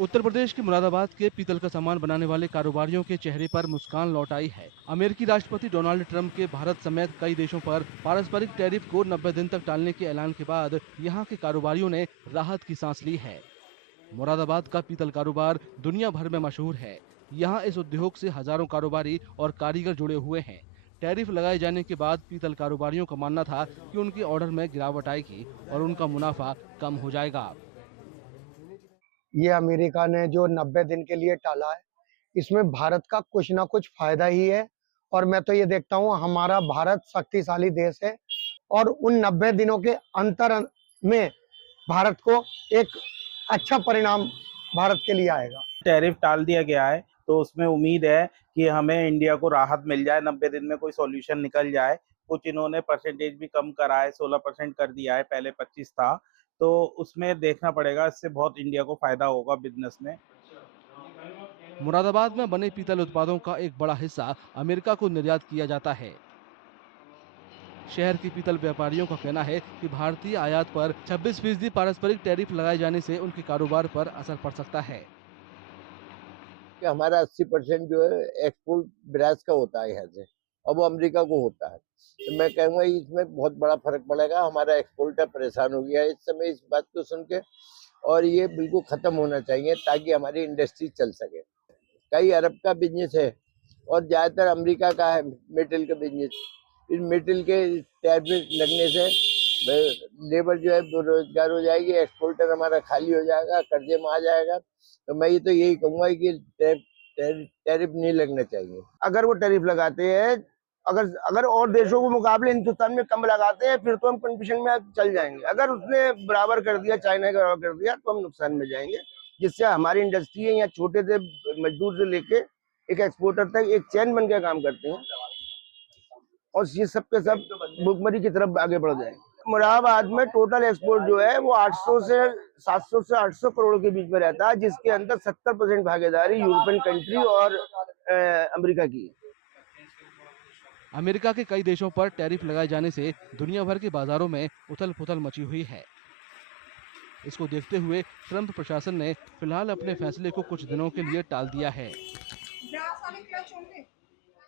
उत्तर प्रदेश के मुरादाबाद के पीतल का सामान बनाने वाले कारोबारियों के चेहरे पर मुस्कान लौट आई है। अमेरिकी राष्ट्रपति डोनाल्ड ट्रंप के भारत समेत कई देशों पर पारस्परिक टैरिफ को 90 दिन तक टालने के ऐलान के बाद यहां के कारोबारियों ने राहत की सांस ली है। मुरादाबाद का पीतल कारोबार दुनिया भर में मशहूर है। यहाँ इस उद्योग से हजारों कारोबारी और कारीगर जुड़े हुए हैं। टैरिफ लगाए जाने के बाद पीतल कारोबारियों का मानना था कि उनके ऑर्डर में गिरावट आएगी और उनका मुनाफा कम हो जाएगा। ये अमेरिका ने जो 90 दिन के लिए टाला है, इसमें भारत का कुछ ना कुछ फायदा ही है। और मैं तो ये देखता हूँ, हमारा भारत शक्तिशाली देश है और उन 90 दिनों के अंतर में भारत को एक अच्छा परिणाम भारत के लिए आएगा। टैरिफ टाल दिया गया है तो उसमें उम्मीद है कि हमें इंडिया को राहत मिल जाए, 90 दिन में कोई सॉल्यूशन निकल जाए। कुछ इन्होंने परसेंटेज भी कम करा है, 16% कर दिया है, पहले 25 था। तो उसमें देखना पड़ेगा, इससे बहुत इंडिया को फायदा होगा बिजनेस में। मुरादाबाद में बने पीतल उत्पादों का एक बड़ा हिस्सा अमेरिका को निर्यात किया जाता है। शहर के पीतल व्यापारियों का कहना है कि भारतीय आयात पर 26% पारस्परिक टैरिफ लगाए जाने से उनके कारोबार पर असर पड़ सकता है। कि हमारा 80% जो है एक्सपोर्ट ब्रास का होता है यहाँ से, अब वो अमेरिका को होता है। तो मैं कहूँगा इसमें बहुत बड़ा फर्क पड़ेगा। हमारा एक्सपोर्टर परेशान हो गया है इस समय इस बात को सुन के, और ये बिल्कुल खत्म होना चाहिए ताकि हमारी इंडस्ट्री चल सके। कई अरब का बिजनेस है और ज्यादातर अमेरिका का है मेटल का बिजनेस। इस मेटल के टैरिफ लगने से लेबर जो है बेरोजगार हो जाएगी, एक्सपोर्टर हमारा खाली हो जाएगा, कर्जे में आ जाएगा। तो मैं ये तो यही कहूंगा कि टैरिफ नहीं लगना चाहिए। अगर वो टैरिफ लगाते हैं, अगर अगर और देशों के मुकाबले हिंदुस्तान में कम लगाते हैं, फिर तो हम कंडीशन में चल जाएंगे। अगर उसने बराबर कर दिया, चाइना का बराबर कर दिया, तो हम नुकसान में जाएंगे। जिससे हमारी इंडस्ट्री है, यहाँ छोटे से मजदूर से लेके एक एक्सपोर्टर तक एक चैन बन के काम करते हैं और ये सब के सब भुखमरी की तरफ आगे बढ़ जाए। मुरादाबाद में टोटल एक्सपोर्ट जो है वो 800 से 700 से 800 करोड़ के बीच में रहता है, जिसके अंदर 70% भागीदारी यूरोपियन कंट्री और अमेरिका की है। अमेरिका के कई देशों पर टैरिफ लगाए जाने से दुनिया भर के बाजारों में उथल-पुथल मची हुई है। इसको देखते हुए ट्रंप प्रशासन ने फिलहाल अपने फैसले को कुछ दिनों के लिए टाल दिया है।